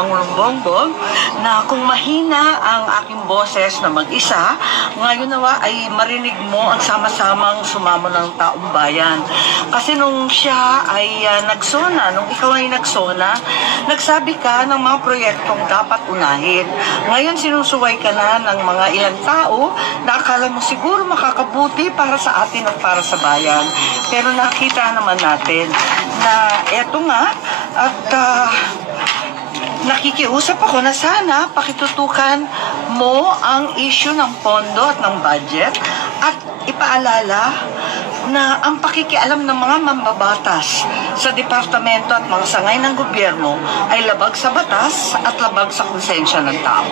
Pangulong Bongbong na kung mahina ang aking boses na mag-isa, ngayon nawa ay marinig mo ang sama-samang sumamo ng taong bayan. Kasi nung siya ay nagsona, nung ikaw ay nagsona, nagsabi ka ng mga proyektong dapat unahin. Ngayon sinusuway ka na ng mga ilang tao na akala mo siguro makakabuti para sa atin at para sa bayan. Pero nakita naman natin na eto nga at nakikiusap ako na sana pakitutukan mo ang issue ng pondo at ng budget at ipaalala na ang pakikialam ng mga mambabatas sa departamento at mga sangay ng gobyerno ay labag sa batas at labag sa konsensya ng tao.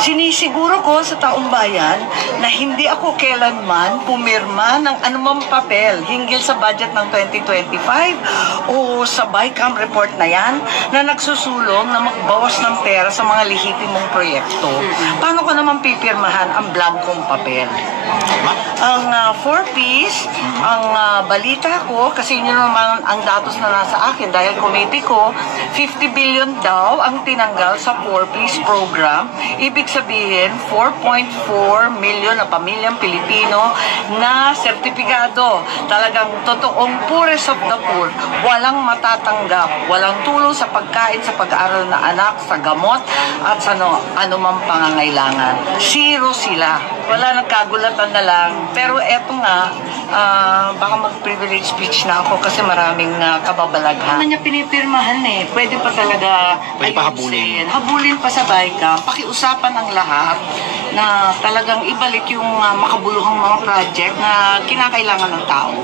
Sinisiguro ko sa taong bayan na hindi ako kailanman pumirma ng anumang papel hinggil sa budget ng 2025 o sa BICAM report na yan na nagsusulong na magbawas ng pera sa mga lehitimong proyekto. Paano ko naman pipirmahan ang blankong papel? Ang 4Ps, ang balita ko, kasi yun naman ang datos na nasa akin dahil committee ko, 50 billion daw ang tinanggal sa 4Ps program. Ibig sabihin, 4.4 million na pamilyang Pilipino na sertipikado. Talagang totoong poorest of the poor. Walang matatanggap, walang tulong sa pagkain, sa pag-aaral na anak, sa gamot, at sa anumang pangangailangan. Zero sila. Wala, nagkagulatan na lang. Pero eto nga, baka mag-privilege speech na ako kasi maraming kababalaghan. Ano niya pinipirmahan eh. Pwede pa talaga habulin. Habulin pa sa BICAM. Pakiusapan ang lahat na talagang ibalik yung makabuluhang mga project na kinakailangan ng tao.